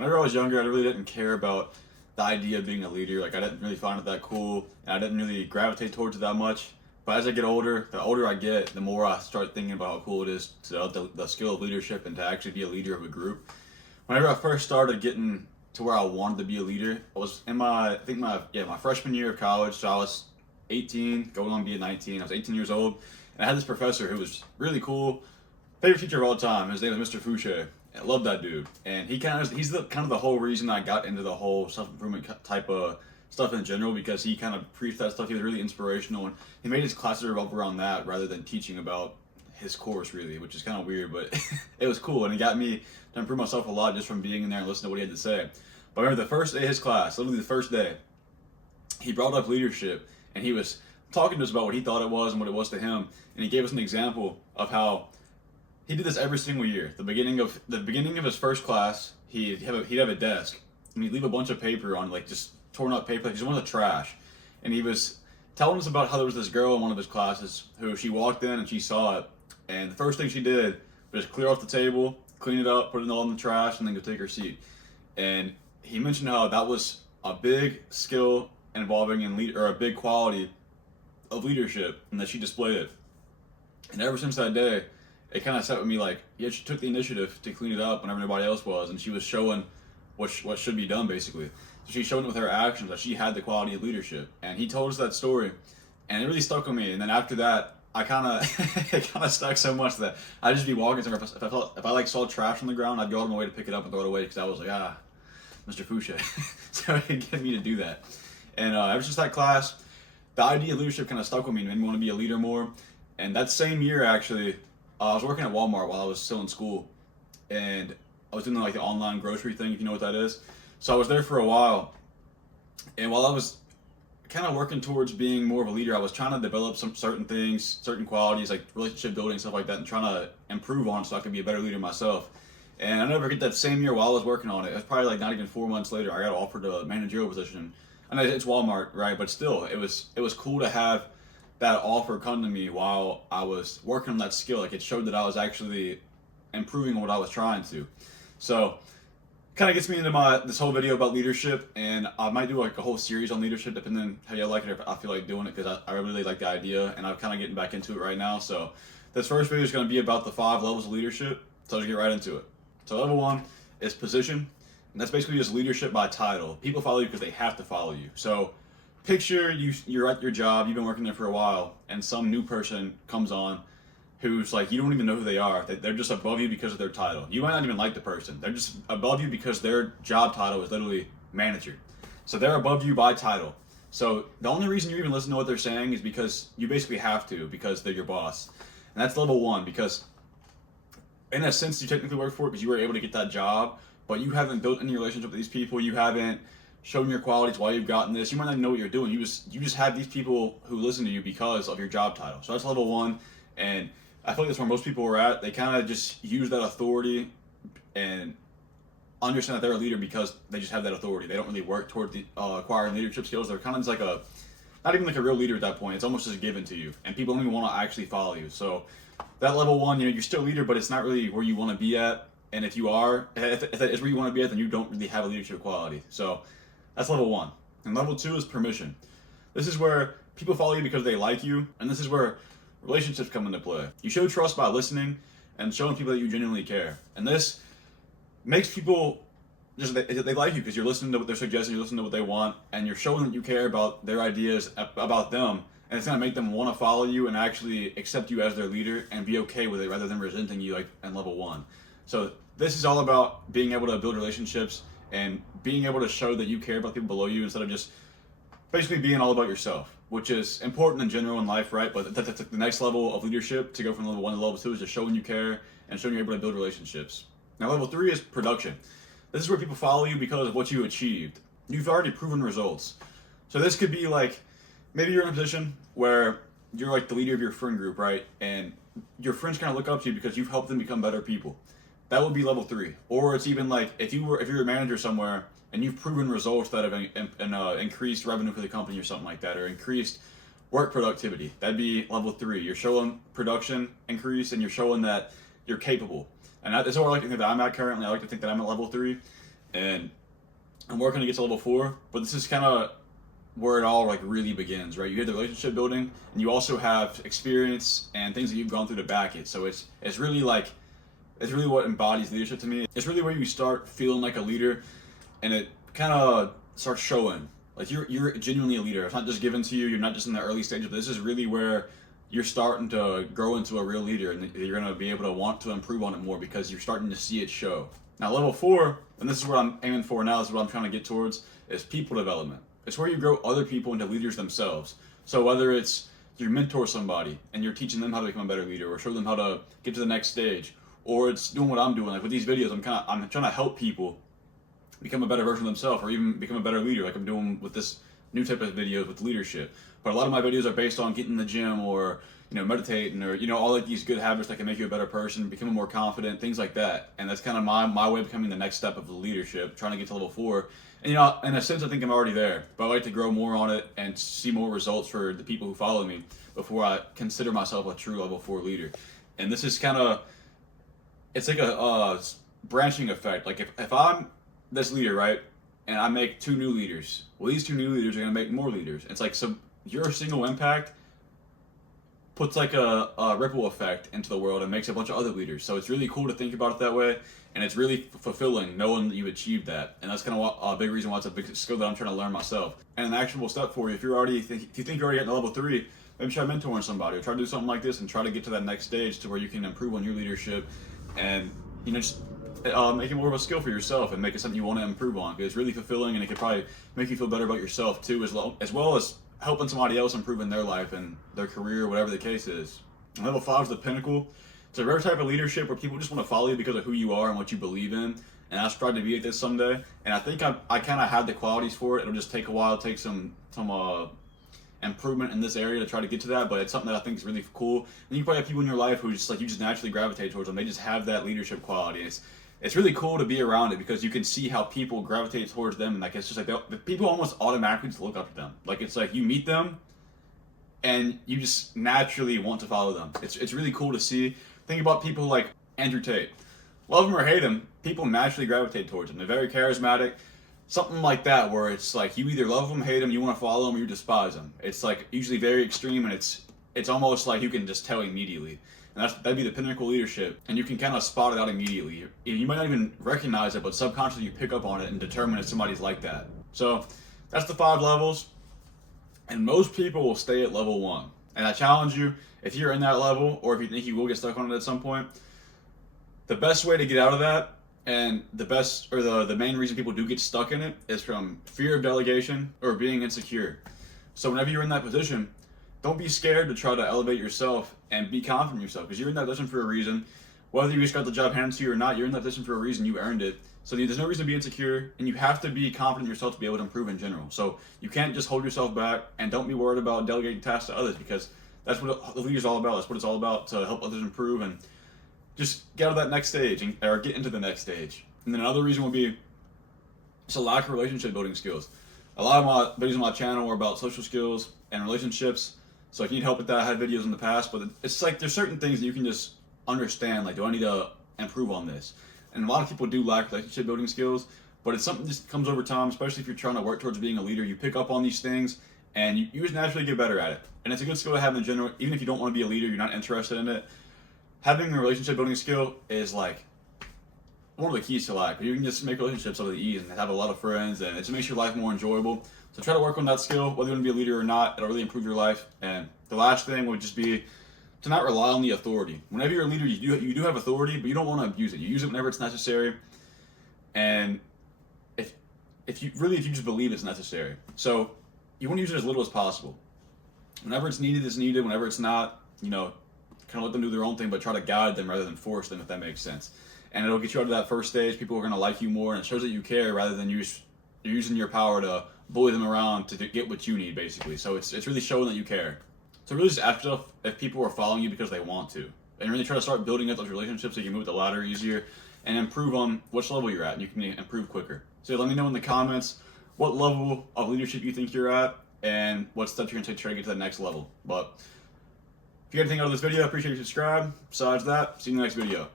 whenever I was younger, I really didn't care about the idea of being a leader. Like I didn't really find it that cool, and I didn't really gravitate towards it that much. But as I get older, the older I get, the more I start thinking about how cool it is to the skill of leadership and to actually be a leader of a group. Whenever I first started getting to where I wanted to be a leader, I was in my freshman year of college. So I was 18, going on being 19. I was 18 years old, and I had this professor who was really cool. Favorite teacher of all time. His name was Mr. Fouché. I love that dude, and he's the kind of the whole reason I got into the whole self improvement type of stuff in general, because he kind of preached that stuff. He was really inspirational, and he made his classes revolve around that rather than teaching about his course really, which is kind of weird, but it was cool, and it got me to improve myself a lot just from being in there and listening to what he had to say. But I remember the first day of his class, literally the first day, he brought up leadership, and he was talking to us about what he thought it was and what it was to him, and he gave us an example of how he did this every single year. The beginning of his first class, he'd have a desk, and he'd leave a bunch of paper on, like just torn up paper, like just one of the trash. And he was telling us about how there was this girl in one of his classes who she walked in and she saw it, and the first thing she did was clear off the table, clean it up, put it all in the trash, and then go take her seat. And he mentioned how that was a big skill involving a big quality of leadership, and that she displayed it. And ever since that day, it kind of set with me like, yeah, she took the initiative to clean it up whenever nobody else was, and she was showing what should be done basically. So she showed it with her actions that she had the quality of leadership. And he told us that story, and it really stuck with me. And then after that, I kind of it kind of stuck so much that I'd just be walking somewhere. If I like saw trash on the ground, I'd go out of my way to pick it up and throw it away, because I was like, Mr. Fouché. So he'd get me to do that. And ever since that class, the idea of leadership kind of stuck with me and made me want to be a leader more. And that same year, actually, I was working at Walmart while I was still in school, and I was doing like the online grocery thing, if you know what that is. So I was there for a while, and while I was kind of working towards being more of a leader, I was trying to develop some certain things, certain qualities like relationship building, stuff like that, and trying to improve on it so I could be a better leader myself. And I never forget that same year while I was working on it. It was probably like not even 4 months later, I got offered a managerial position. I know it's Walmart, right? But still, it was cool to have that offer come to me while I was working on that skill. Like it showed that I was actually improving on what I was trying to. So kind of gets me into this whole video about leadership, and I might do like a whole series on leadership depending how you like it, or if I feel like doing it, because I really like the idea, and I'm kind of getting back into it right now. So this first video is going to be about the 5 levels of leadership, so let's get right into it. So level 1 is position, and that's basically just leadership by title. People follow you because they have to follow you. So picture you're at your job, you've been working there for a while, and some new person comes on who's like, you don't even know who they are. They're just above you because of their title. You might not even like the person. They're just above you because their job title is literally manager. So they're above you by title. So the only reason you even listen to what they're saying is because you basically have to, because they're your boss. And that's level 1, because in a sense you technically work for it because you were able to get that job, but you haven't built any relationship with these people. You haven't shown your qualities while you've gotten this. You might not know what you're doing. You just have these people who listen to you because of your job title. So that's level 1, and I feel like that's where most people are at. They kind of just use that authority and understand that they're a leader because they just have that authority. They don't really work toward acquiring leadership skills. They're kind of just like not even like a real leader at that point. It's almost just given to you, and people don't even want to actually follow you. So that level 1, you're still a leader, but it's not really where you want to be at. And if you are, if that is where you want to be at, then you don't really have a leadership quality. So that's level 1. And level 2 is permission. This is where people follow you because they like you, and this is where relationships come into play. You show trust by listening and showing people that you genuinely care. And this makes people just, they like you because you're listening to what they're suggesting, you're listening to what they want, and you're showing that you care about their ideas, about them, and it's going to make them want to follow you and actually accept you as their leader and be okay with it rather than resenting you like in level 1. So this is all about being able to build relationships and being able to show that you care about people below you instead of just basically being all about yourself, which is important in general in life, right? But that's the next level of leadership, to go from level 1 to level 2, is just showing you care and showing you're able to build relationships. Now level 3 is production. This is where people follow you because of what you achieved. You've already proven results. So this could be like, maybe you're in a position where you're like the leader of your friend group, right? And your friends kind of look up to you because you've helped them become better people. That would be level 3. Or it's even like if you're a manager somewhere and you've proven results that have increased revenue for the company or something like that, or increased work productivity, that'd be level 3. You're showing production increase and you're showing that you're capable. And that's where I like to think that I'm at currently. I like to think that I'm at level 3. and I'm working to get to level 4, but this is kind of where it all like really begins, right? You have the relationship building, and you also have experience and things that you've gone through to back it. So it's really like, it's really what embodies leadership to me. It's really where you start feeling like a leader, and it kind of starts showing. Like you're genuinely a leader. It's not just given to you. You're not just in the early stages, but this is really where you're starting to grow into a real leader, and you're going to be able to want to improve on it more because you're starting to see it show. Now, level 4, and this is what I'm aiming for now, this is what I'm trying to get towards, is people development. It's where you grow other people into leaders themselves. So whether it's you mentor somebody and you're teaching them how to become a better leader, or show them how to get to the next stage, or it's doing what I'm doing. Like with these videos, I'm trying to help people become a better version of themselves, or even become a better leader, like I'm doing with this new type of videos with leadership. But a lot of my videos are based on getting in the gym, or meditating, or all like these good habits that can make you a better person, becoming more confident, things like that. And that's kind of my way of becoming the next step of the leadership, trying to get to level 4. And in a sense, I think I'm already there, but I like to grow more on it and see more results for the people who follow me before I consider myself a true level 4 leader. And this is kind of, it's like a branching effect. Like if I'm this leader, right, and I make 2 new leaders, well, these 2 new leaders are going to make more leaders. It's like your single impact puts like a ripple effect into the world and makes a bunch of other leaders. So it's really cool to think about it that way, and it's really fulfilling knowing that you achieved that. And that's kind of a big reason why it's a big skill that I'm trying to learn myself. And an actionable step for you, if you think you're already at level 3, maybe try mentoring somebody, or try to do something like this and try to get to that next stage to where you can improve on your leadership, and just make it more of a skill for yourself and make it something you want to improve on, because it's really fulfilling, and it could probably make you feel better about yourself too, as well as helping somebody else improve in their life and their career, whatever the case is. And level 5 is the pinnacle. It's a rare type of leadership where people just want to follow you because of who you are and what you believe in. And I strive to be like this someday. And I think I kind of have the qualities for it. It'll just take a while, take some improvement in this area to try to get to that. But it's something that I think is really cool. And you probably have people in your life who just like, you just naturally gravitate towards them. They just have that leadership quality. It's really cool to be around it, because you can see how people gravitate towards them, and like it's just like the people almost automatically just look up to them. Like it's like you meet them, and you just naturally want to follow them. It's really cool to see. Think about people like Andrew Tate. Love him or hate him, people naturally gravitate towards him. They're very charismatic, something like that, where it's like you either love him, hate him, you want to follow him, or you despise him. It's like usually very extreme, and it's almost like you can just tell immediately. And that'd be the pinnacle leadership, and you can kind of spot it out immediately. You might not even recognize it, but subconsciously you pick up on it and determine if somebody's like that. So that's the 5 levels, and most people will stay at level 1. And I challenge you, if you're in that level, or if you think you will get stuck on it at some point, the best way to get out of that, and the main reason people do get stuck in it, is from fear of delegation or being insecure. So whenever you're in that position, don't be scared to try to elevate yourself and be confident in yourself, because you're in that position for a reason. Whether you just got the job handed to you or not, you're in that position for a reason. You earned it. So there's no reason to be insecure, and you have to be confident in yourself to be able to improve in general. So you can't just hold yourself back, and don't be worried about delegating tasks to others, because that's what the leader's all about. That's what it's all about, to help others improve and just get out of that next stage, or get into the next stage. And then another reason would be just a lack of relationship building skills. A lot of my videos on my channel are about social skills and relationships. So if you need help with that, I had videos in the past, but it's like there's certain things that you can just understand, like, do I need to improve on this? And a lot of people do lack relationship building skills, but it's something that just comes over time, especially if you're trying to work towards being a leader. You pick up on these things, and you just naturally get better at it. And it's a good skill to have in general, even if you don't want to be a leader, you're not interested in it. Having a relationship building skill is like one of the keys to life. You can just make relationships out of the ease and have a lot of friends, and it just makes your life more enjoyable. So try to work on that skill, whether you want to be a leader or not. It'll really improve your life. And the last thing would just be to not rely on the authority. Whenever you're a leader, you do have authority, but you don't want to abuse it. You use it whenever it's necessary, and if you just believe it's necessary. So you want to use it as little as possible. Whenever it's needed, it's needed. Whenever it's not, kind of let them do their own thing, but try to guide them rather than force them, if that makes sense. And it'll get you out of that first stage. People are going to like you more, and it shows that you care rather than you're using your power to bully them around to get what you need, basically. So it's really showing that you care. So really just ask yourself if people are following you because they want to. And really try to start building up those relationships so you can move the ladder easier and improve on which level you're at, and you can improve quicker. So let me know in the comments what level of leadership you think you're at and what steps you're going to take to try to get to that next level. But if you got anything out of this video, I appreciate you subscribe. Besides that, see you in the next video.